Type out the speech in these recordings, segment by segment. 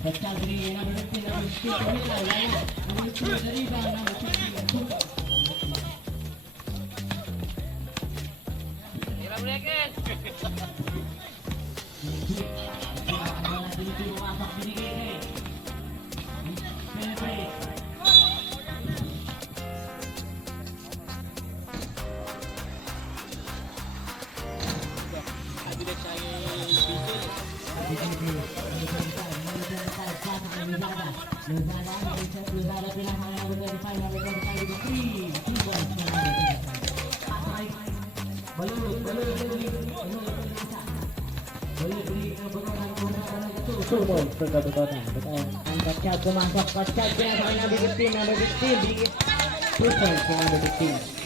Pagkagri, number 15, number 6, Camila, wala. Number 2, the rebound, number 15. Hirap rekin! Sumol, betul-betul. Angkat jatuh masuk ke caca number 15, number 15, bikin 2 points ke number 15.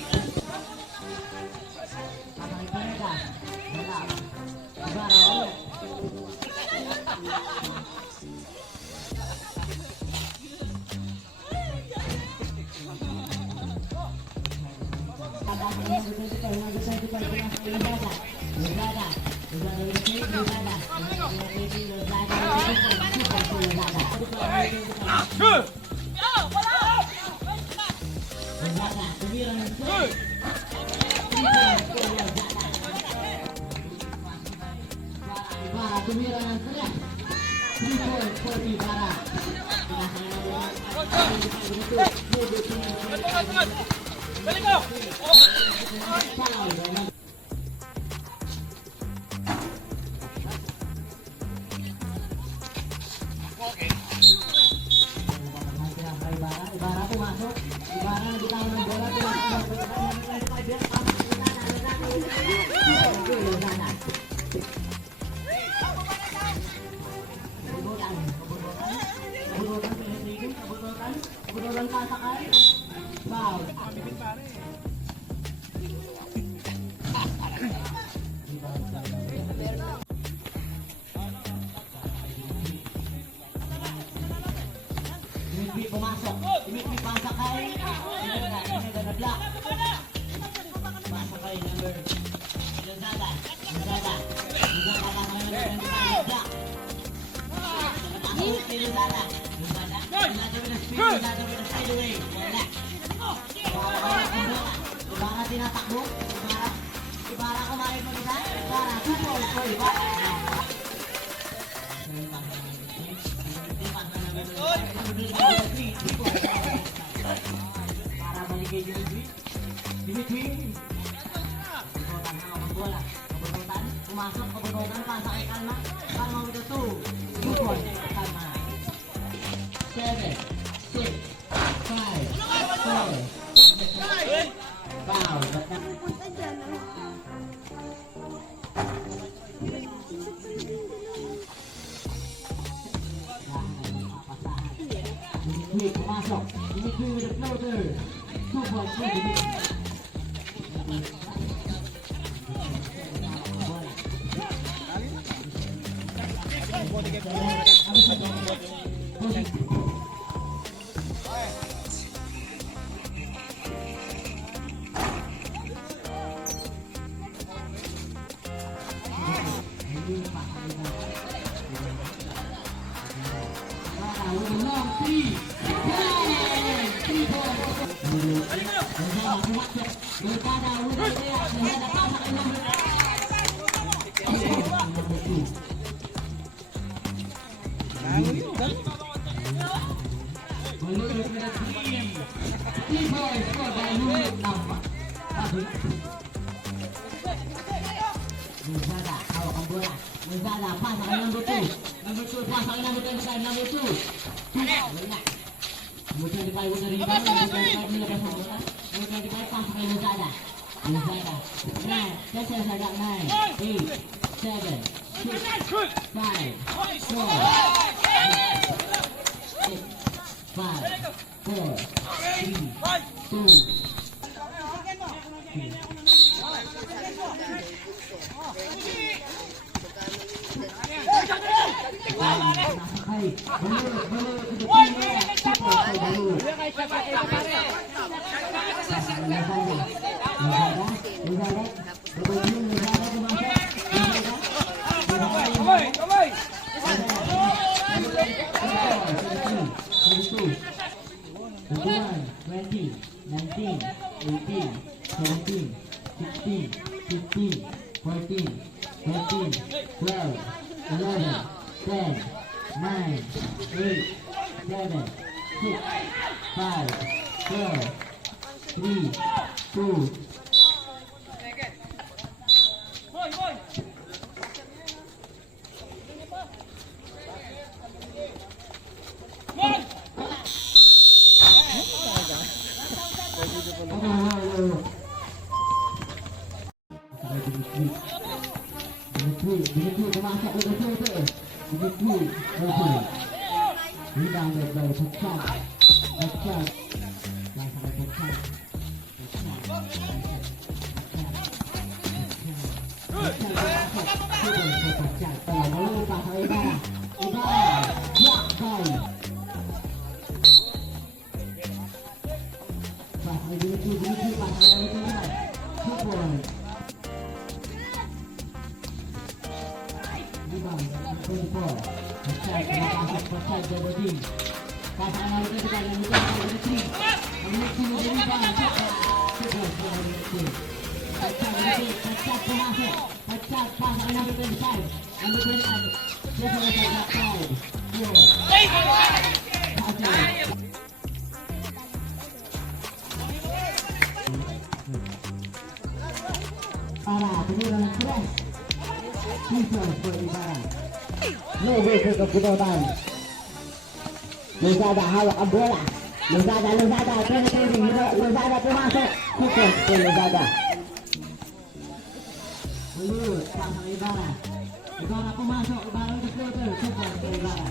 Tumiran teriak 3 points for Ibarra. Balik ko! Ibarra pumasok. Ibarra nagitaw ng bola. Kebetulan pasakay. Foul. Dimitri pumasok. Dimitri pasakay. Ini nag-block. Pasakay number Lozada. Lozada block. Lozada. Ibarra tinatakbo. Ibarra kumain mo nila. Ibarra, 2 points for Ibarra. Para balik kay Dimitri. Dimitri. Kebutuhan hawak bola. Kebutuhan. Pumasok. Kebutuhan. Pasakay kalma. Kalma with the 2 points. Kalma. 7, 6, 5, 4. Foul. Dimitri pumasok. Dimitri with the floater. 2 points for Dimitri. Lozada, hawak ang bola. Lozada, pasok kay number 2. Number 2, pasok kay number 25. Number 2. Wala. Number 25 with the rebound. Number 25 nilabas ang bola. Number 25, pasok kay Lozada. Lozada. 9, that's it, I got 9, 8, 7, 6, 5, 4, 6, 5, 4, 3, 2, 11, 10, 9, 8, 7, 6, 5, 4, 3, 2, Boy, boy. Mon! Dimitri termasuk ke betul tu. Dimitri, okey. Rebound dari Pecah. Pecah. Dan sampai Pecah. Kalau malu pasal Ibarra. Ibarra. Block by. Pasal Dimitri pasal Ibarra. Super. Lebih ke keputusan. Luzada hawak bola. Luzada training. Luzada termasuk. Cukup ke Luzada. Belum pasang Ibarra. Ibarra pemasuk. Ibarra untuk floater. Cukup ke Ibarra.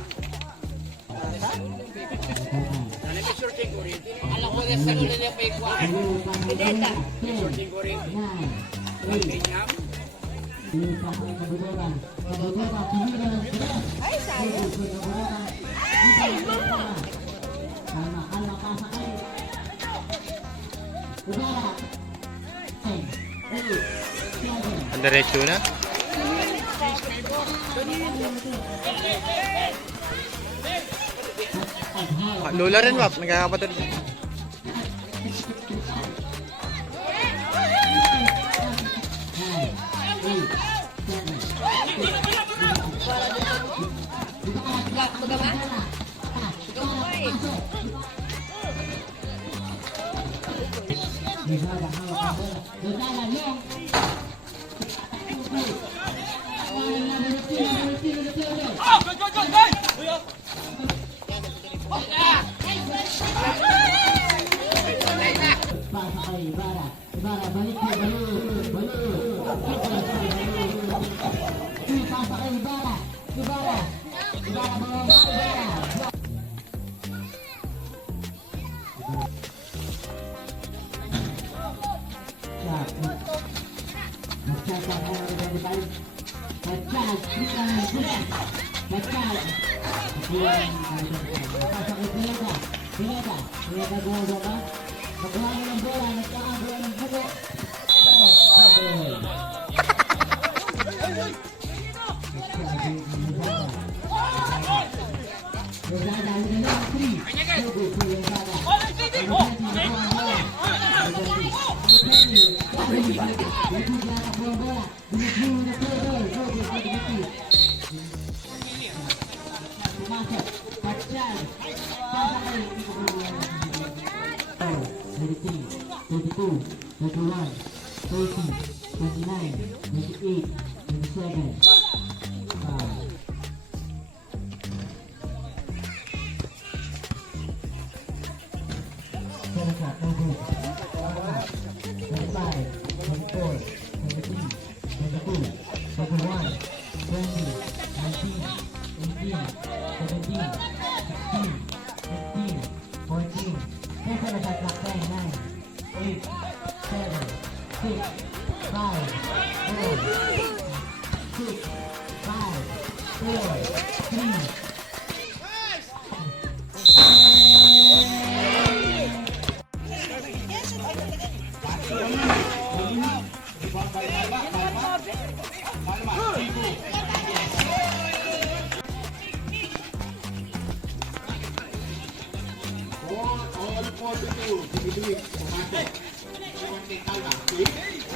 Alam ko na sa ulo niya pa ikuha. Pineta. Shooting ko rin. Ay, sayang. Ay, mama. Ang diretso na. Lola rin, Wap. Nagkakapatid. Ibarra balik ke Ibarra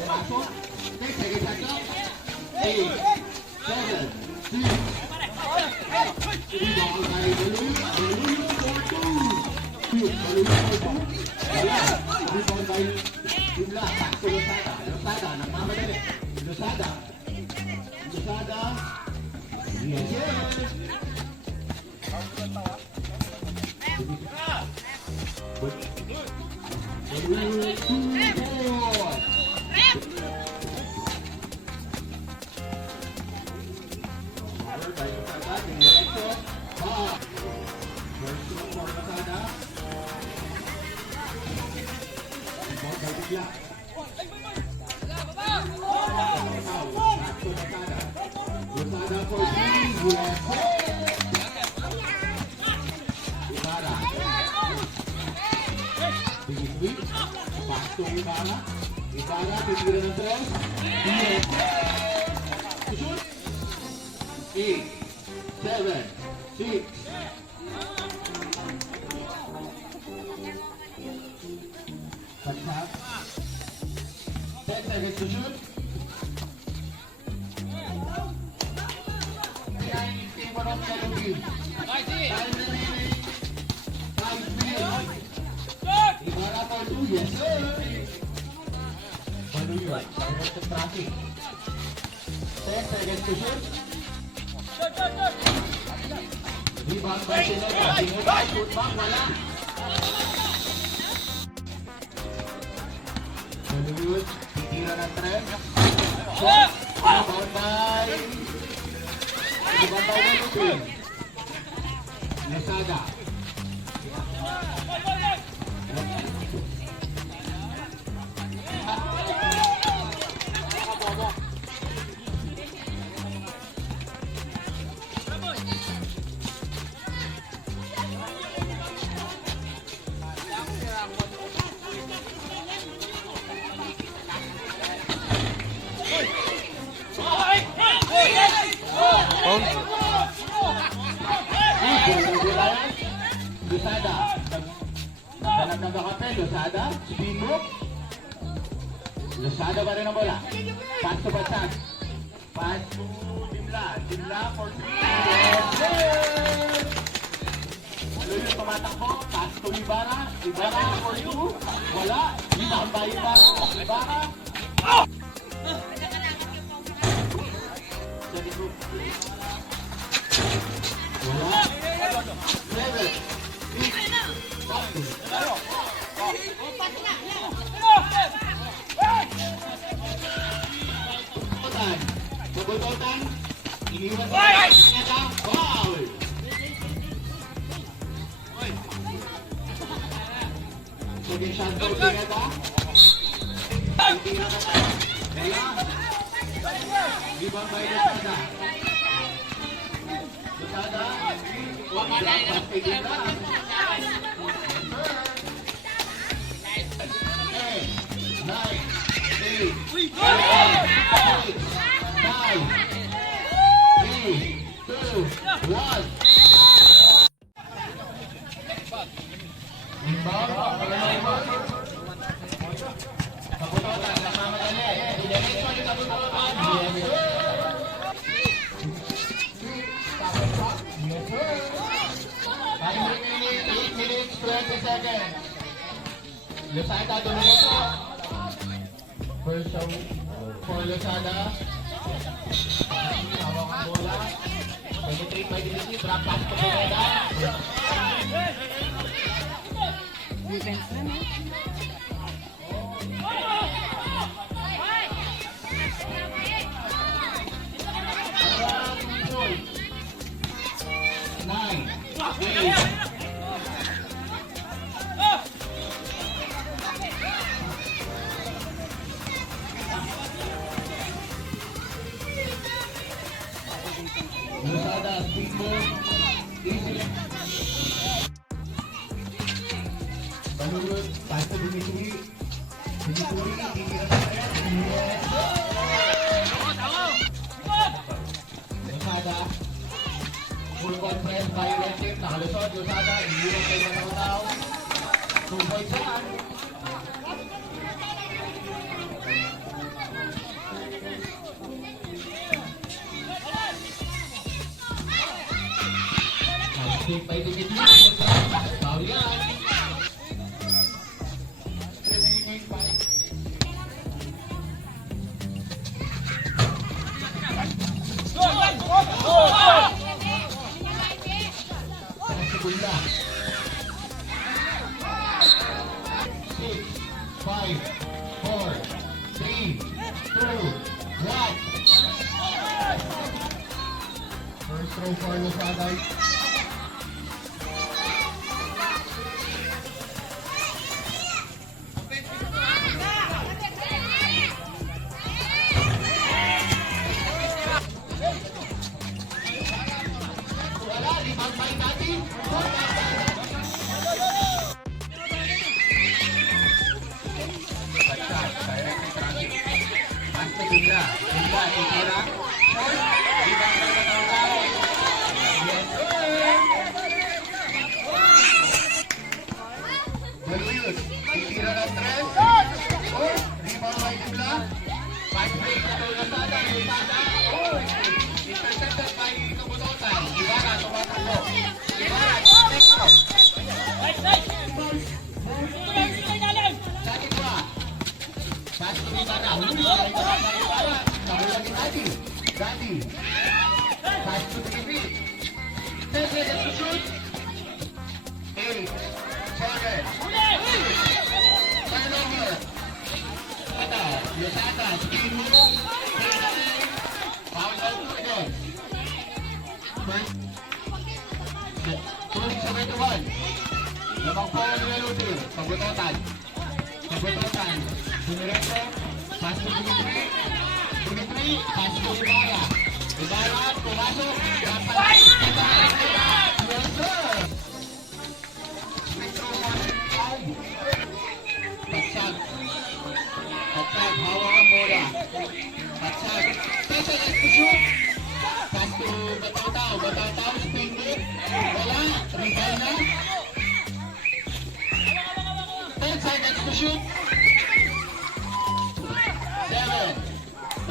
Masuk. Bigla, sakto Losada. Losada, nagmamadali. Losada. Losada. Yes, yes. Losada for three, yes. Ibarra. Big sweep. Pass to Ibarra. Ibarra, titira ng tres. Yes. Shoot. 8, 7, 6. Touch half. 10 seconds to shoot. Behind in favor of yellow team. Time remaining. 5 minutes. Ibarra for 2, yes sir. For New York, direct to traffic. 10 seconds to shoot. Rebound by Sineta. Sineta, shoot back, wala. Hollywood, titira ng tres. Shot, rebound by Lupin. Losada. Foul. Losada. Nagdalag ng kakapel. Losada. Spin move. Losada pa rin ang bola. Pass to Batsag. Pass to Dimla. Dimla for 3. Yes, sir! Lulun tumatakbo. Pass to Ibarra. Ibarra for 2. Wala. Rebound by Ibarra. Ibarra. Wala. 7. Kabutotan. Iniwan sa Sineta. Foul. Second shot for Sineta. Titira na tayo. Wala. Rebound by Losada. Losada. Losada Domingo. First show for Losada. Hawak ang bola. Penetrate by Dilisi. Drop pass to Pineda. Defense na, no? Losada, speed move. Easy. Balurut, pass to Dimitri. Dimitri, titira sa kaya. Yes. Losada. Full court press by Rentim. Nakalusot, Losada. Iniwan kayo ng nakataw. 2 points saan. Big by Dimitri. Foul yan. Remaining 5. First throw for Lazada. Baluyot, titira ng tres. Oh, rebound by Dibla. Fast break na ito Lazada. Intercepted by Kabutotan. Ibarra, tumatakbo. Ibarra, next up. Sakit pa. Pass to Ibarra. Ibarra. Kabulan ni Daddy. Daddy. Pass to David. 10 seconds to shoot. 8. 7. Turnover. Ito, Lazada, spin move. Foul out again. 2-71. Lamang po ang Niluti. Pagutotan. Pagutotan. Dumiretso. Pass to Dimitri. Dimitri. Pass to Ibarra. Ibarra. Pumasok. Dapat. Yes, sir. Patsag. Patsag, hawak ang bola. Patsag. Pesa next to shoot. Pass to Batataw. Batataw, spin move. Wala. Rebound na. 10 seconds to shoot. 7.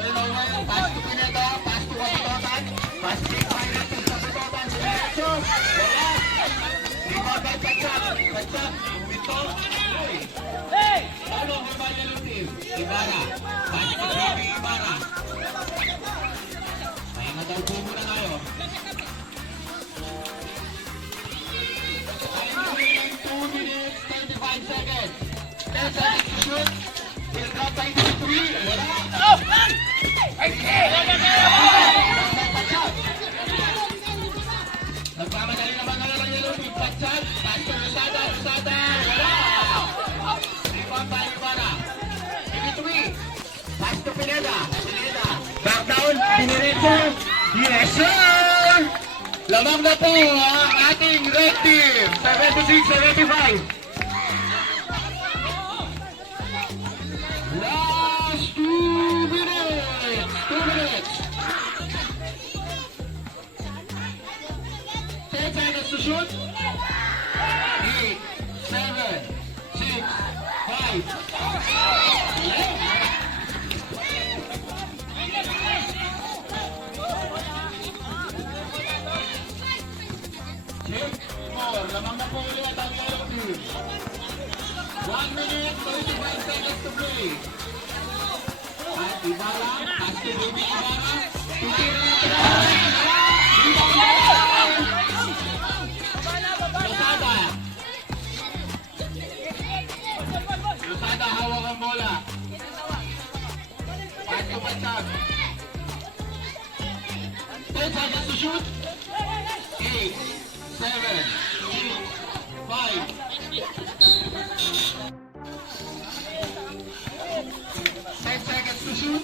Turnover. Pass to Pinedo. Pass to Batatan. Pass to Pinedo. Sa Batatan. Diretso. Wala. Rebound by Patsag. Patsag. Umito. Turnover by Niluti. Ibarra. Pass to Baby Ibarra. Pahinga daw po muna tayo. Time remaining 2 minutes, 35 seconds. 10 seconds to shoot. Will drop by 3. Wala. Nagmamadali naman na lang Niluti. Patsag. Pass to Lazada. Lazada. Wala. Rebound by Ibarra. Dimitri. Pass to Pineda. Pineda. Back down. Piniretso. Yes, sir! Lamang na po ang ating red team. 76-75. Last 2 minutes. 2 minutes. 10 seconds to shoot. 8, 7, 6, 5. Lamang na po ulit ang yellow team. 1 minute, 35 seconds to play. At Ibarra, pass to Baby Ibarra. Tutira na sila. Lazada. Lazada, hawak ang bola. Pass to Patsag. 10 seconds to shoot. 8, 7, 5. 10 seconds to shoot.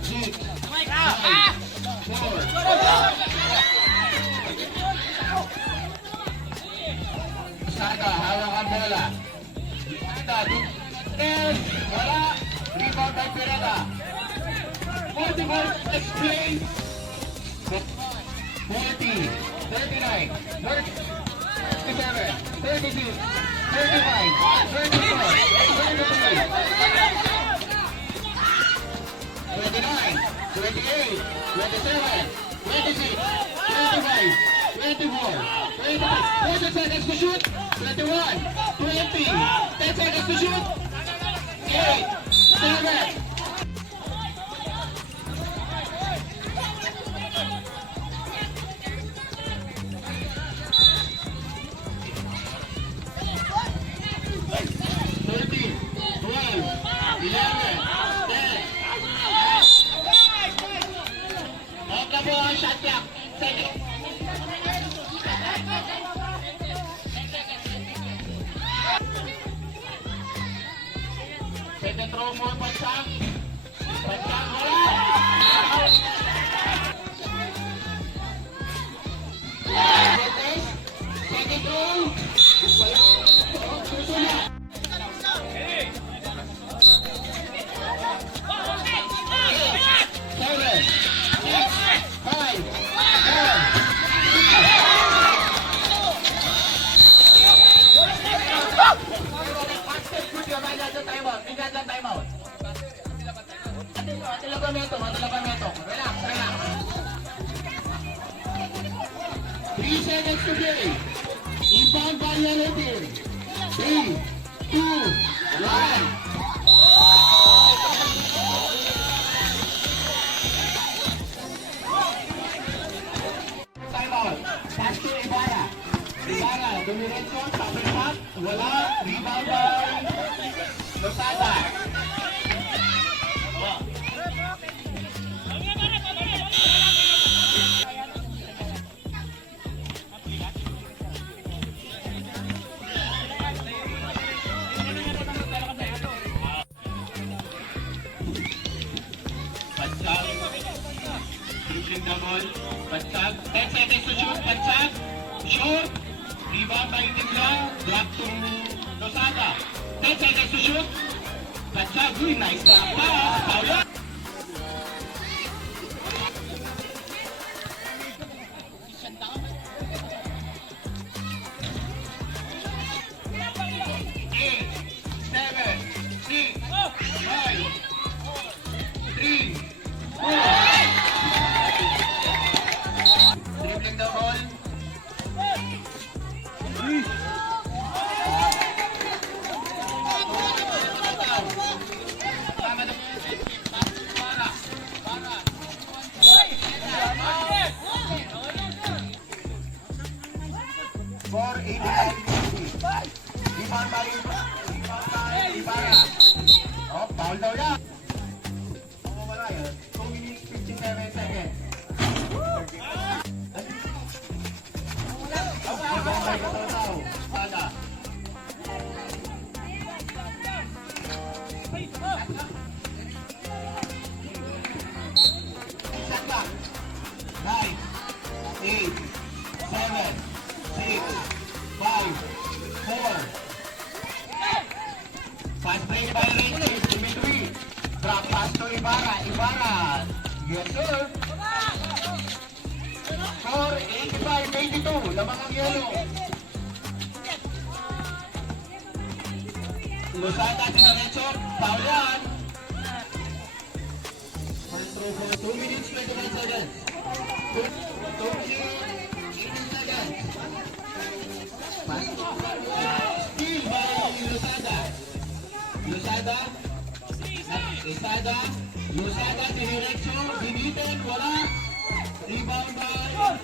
6, 5, 4. Sada, hawak ang bola. Sada, wala. Rebound by Pirata. 44, explain. 40, 39, 37, 32, 35, 34, 33, 29, 28, 27, 26, 25, 24, 25, 40 seconds to shoot, 21, 20, 10 seconds to shoot, 8, 7, po ang shot clock. Second. Second throw mo, Pansang. Pansang, wala. Second throw. Susunod. Seven, six, five, four. Timeout. Relax, relax. 3 seconds to play. Inbound by yellow team. 3, 2, 1. Timeout. Pass to Ibarra. Ibarra, dumiretso, tapos shot. Wala. Rebound by Losada. Pansag. Dribbling the ball. Pansag. 10 seconds to shoot. Pansag. Shoot. Rebound by Tinglang. Drop to Losada. 10 seconds to shoot. Pansag. Uy, nice pass. Paula. Eight, 7, 6, 5, 3, 4. Dribbling the ball. For 85. Rebound by Ibarra. Oh, foul daw yan. Wala yun. 2 minutes, 57 seconds. Sada. Shot clock. 9, 8, 7, 6, 5, 4. Pass break by Rachel. Dimitri. Drop pass to Ibarra. Ibarra. Yes, sir. Score 85-82. Lamang ang yellow. Losada to Lorenzo. Foul yan. First throw for 2 minutes, 29 seconds. 2 minutes, 18 seconds. Pass. Steal by Losada. Losada. Losada, diniretso, dinitin, wala. Rebound by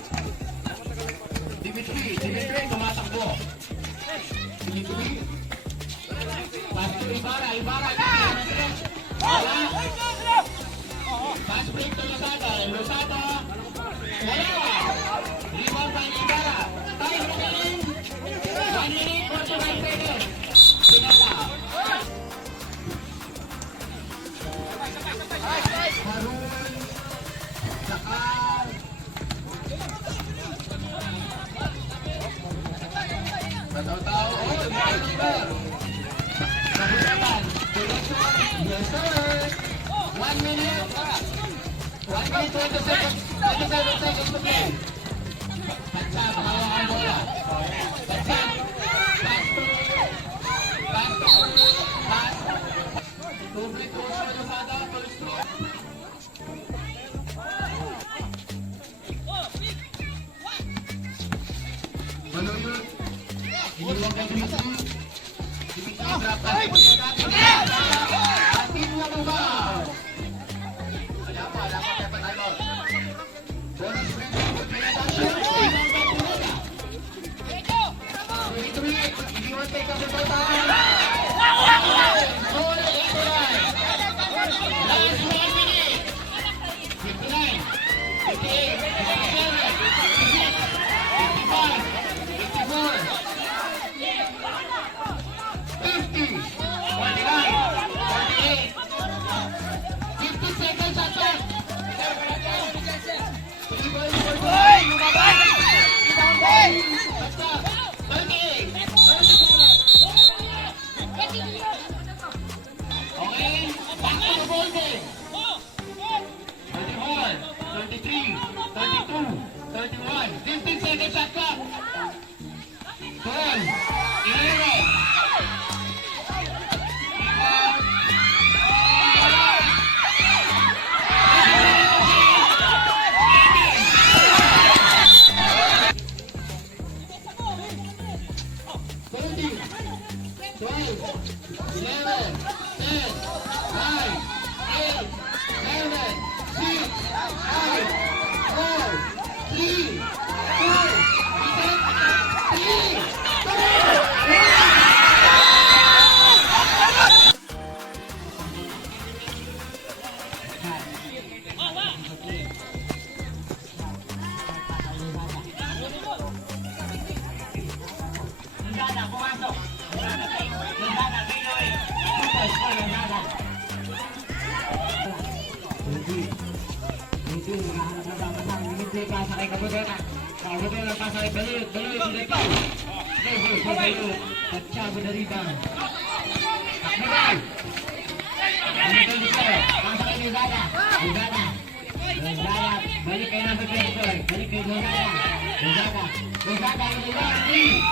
Dimitri. Dimitri, tumatakbo. Dimitri. Pass to Ibarra. Ibarra, wala. Pass break to Losada. Losada, wala. Rebound by Ibarra. Time remaining. 1 minute, 45 seconds. Pinasa. Harun, Sakal. Tataw-taw. Oh, Michael. Nabutakan. Direction. Yes, sir. 1 minute. 1 minute, 27 seconds to play. Pansag, hawak ang bola. Pansag. Pass to. Pass. Doble to sa Losada. First throw. Maluyot. Iniwag kay Dimitri. Dimitri, drop pass po niya natin. Atin lang ang ball. Wala pa, kaya pa tayo. Bonus free to Pineda. Dimitri, iniwag kay Kapitol tayo. Goal 89. Last 1 minute. 59. 58. 31. 15 seconds shot clock. 12. 11. Lazada, pumasok. Lazada, Pinoy. Super score, Lazada. Hindi, nakahanap na dapat ang minute pa sa kay Kabudona. Kabudona pa sa kay Balut. Balut, hindi pa. Balut. Pagtsabo na rebound. Akmibay. Ano dito? Pasa kay Lazada. Lazada. Lazada. Balik kay number 24. Balik kay Lazada. Lazada. Lazada, hindi ba? Pineda.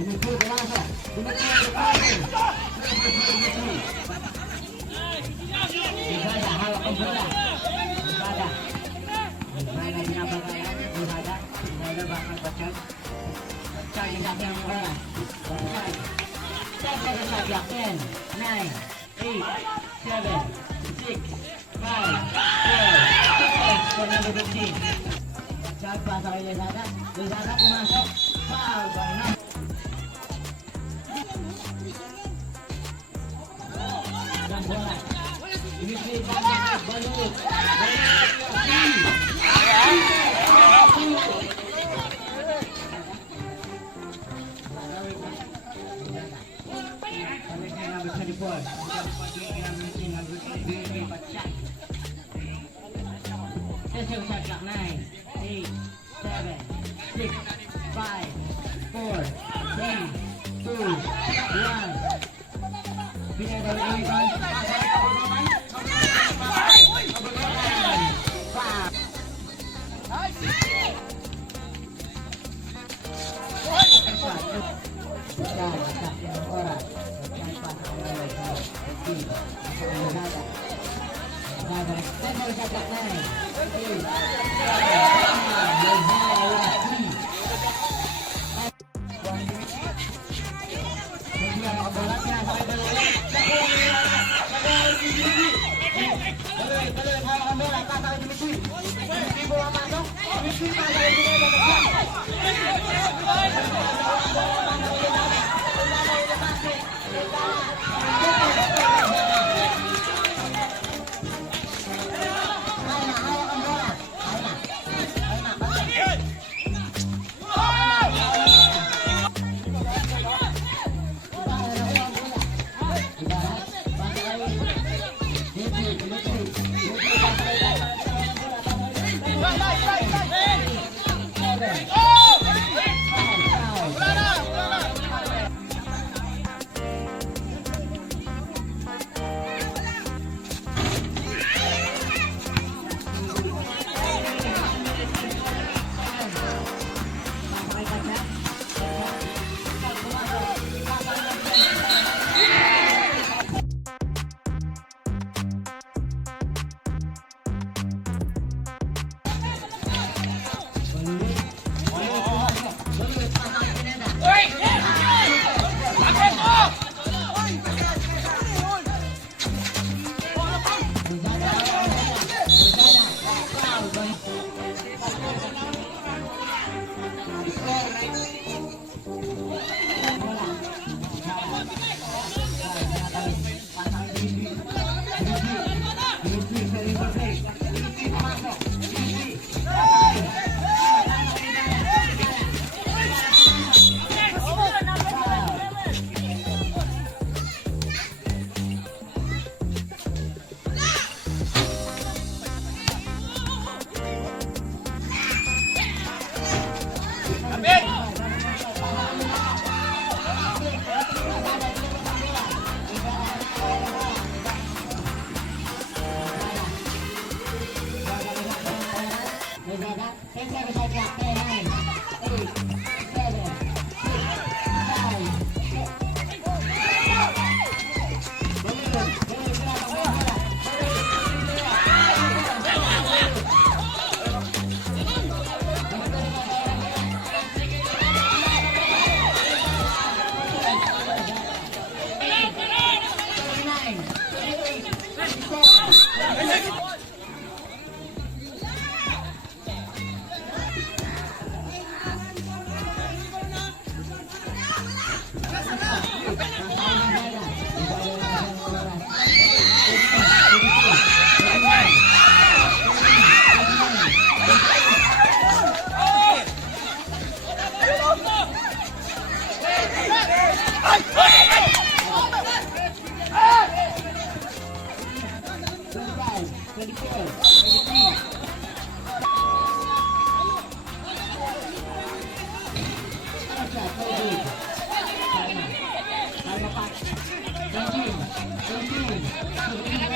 Dimitri, berasa. Lazada, hawak ang bola. Lazada. Main na binabangayan. Lazada. Lazada bakal pecah. Pecah yung sabi ang bola. Pecah. 10 seconds left, clock. 10, 9, 8, 7, 6, 5, 4, 2 for number 15. Pecah, pasa kay Lazada. Lazada pumasok. Foul by now. Dan bola. Dimitri Balut. Balut. Number 24. Session shot clock. 9, 8, 7, 6, 5, 4, 3, 2, 1. Pineda with the rebound. Foul. Pineda.